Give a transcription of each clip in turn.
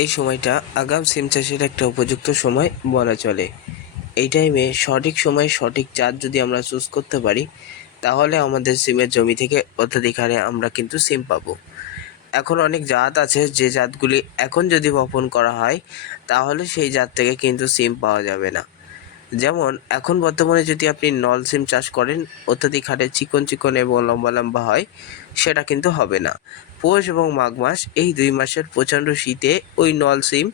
এই সময়টা আগাম সিম চাষের একটা উপযুক্ত সময় বলা চলে। এই টাইমে সঠিক সময়ে সঠিক জাত যদি আমরা চুজ করতে পারি, তাহলে আমাদের সিমের জমি থেকে অত্যাধিক হারে আমরা কিন্তু সিম পাবো। এখন অনেক জাত আছে যে জাতগুলি এখন যদি বপন করা হয়, তাহলে সেই জাত থেকে কিন্তু সিম পাওয়া যাবে না। যেমন এখন বর্তমানে যদি আপনি নল সিম চাষ করেন, অত্যাধিক হারে চিকন চিকন এবং লম্বা লম্বা হয়, সেটা কিন্তু হবে না। পৌষ এবং মাঘ মাস এই 2 মাসের প্রচণ্ড শীতে ওই নল সিম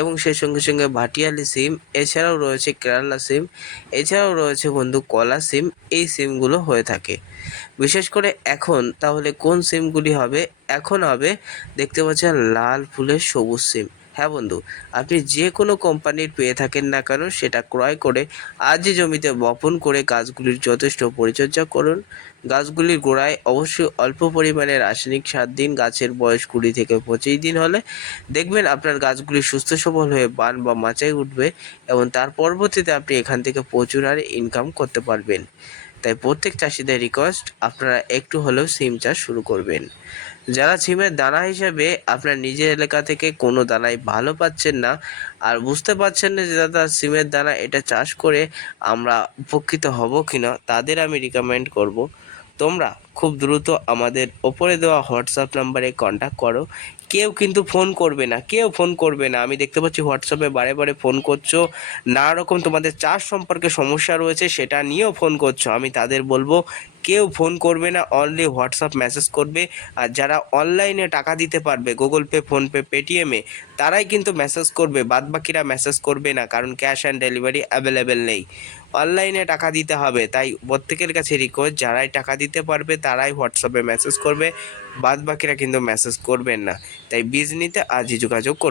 এবং সেই সঙ্গে সঙ্গে ভাটিয়ালি সিম, এছাড়াও রয়েছে কেরালা সিম, এছাড়াও রয়েছে বন্ধু কলা সিম, এই সিমগুলো হয়ে থাকে। বিশেষ করে এখন তাহলে কোন সিমগুলি হবে? এখন হবে, দেখতে পাচ্ছেন, লাল ফুলের সবুজ সিম। হ্যাঁ বন্ধু, আপনি যে কোনো কোম্পানির পেয়ে থাকেন না কেন, সেটা ক্রয় করে আজই জমিতে বপন করে গাছগুলির যথেষ্ট পরিচর্যা করুন। গাছগুলির গোড়ায় অবশ্যই অল্প পরিমাণে রাসায়নিক সার দিন। গাছের বয়স 20 থেকে 25 দিন হলে দেখবেন আপনার গাছগুলি সুস্থ সবল হয়ে বান বা মাচায় উঠবে এবং তার পরবর্তীতে আপনি এখান থেকে প্রচুর হারে ইনকাম করতে পারবেন। তাই প্রত্যেক চাষিদের রিকোয়েস্ট, আপনারা একটু হলেও সিম চাষ শুরু করবেন। যারা সিমের দানা হিসাবে আপনার নিজের এলাকা থেকে কোনো দানাই ভালো পাচ্ছেন না আর বুঝতে পারছেন না যে দাদা সিমের দানা এটা চাষ করে আমরা উপকৃত হব কিনা, তাদের আমি রিকমেন্ড করব, তোমরা খুব দ্রুত আমাদের ওপরে দেওয়া হোয়াটসঅ্যাপ নাম্বারে কন্ট্যাক্ট করো। কেউ কিন্তু ফোন করবে না, কেউ ফোন করবে না। আমি দেখতে পাচ্ছি হোয়াটসঅ্যাপে বারে বারে ফোন করছো, নানা রকম তোমাদের চাষ সম্পর্কে সমস্যা রয়েছে সেটা নিয়েও ফোন করছো। আমি তাদের বলবো কেউ ফোন করবে না, অনলি হোয়াটসঅ্যাপ মেসেজ করবে। আর যারা অনলাইনে টাকা দিতে পারবে, গুগল পে, ফোনপে, পেটিএমে, তারাই কিন্তু মেসেজ করবে, বাদবাকিরা মেসেজ করবে না, কারণ ক্যাশ অ্যান্ড ডেলিভারি অ্যাভেলেবেল নেই। অনলাইনে টাকা দিতে হবে। তাই প্রত্যেকের কাছে রিকোয়েস্ট, যারাই টাকা দিতে পারবে তারাই হোয়াটসঅ্যাপে মেসেজ করবে, বাদবাকিরা কিন্তু মেসেজ করবেন না। তাই বীজ নিতে আজই যোগাযোগ করুন।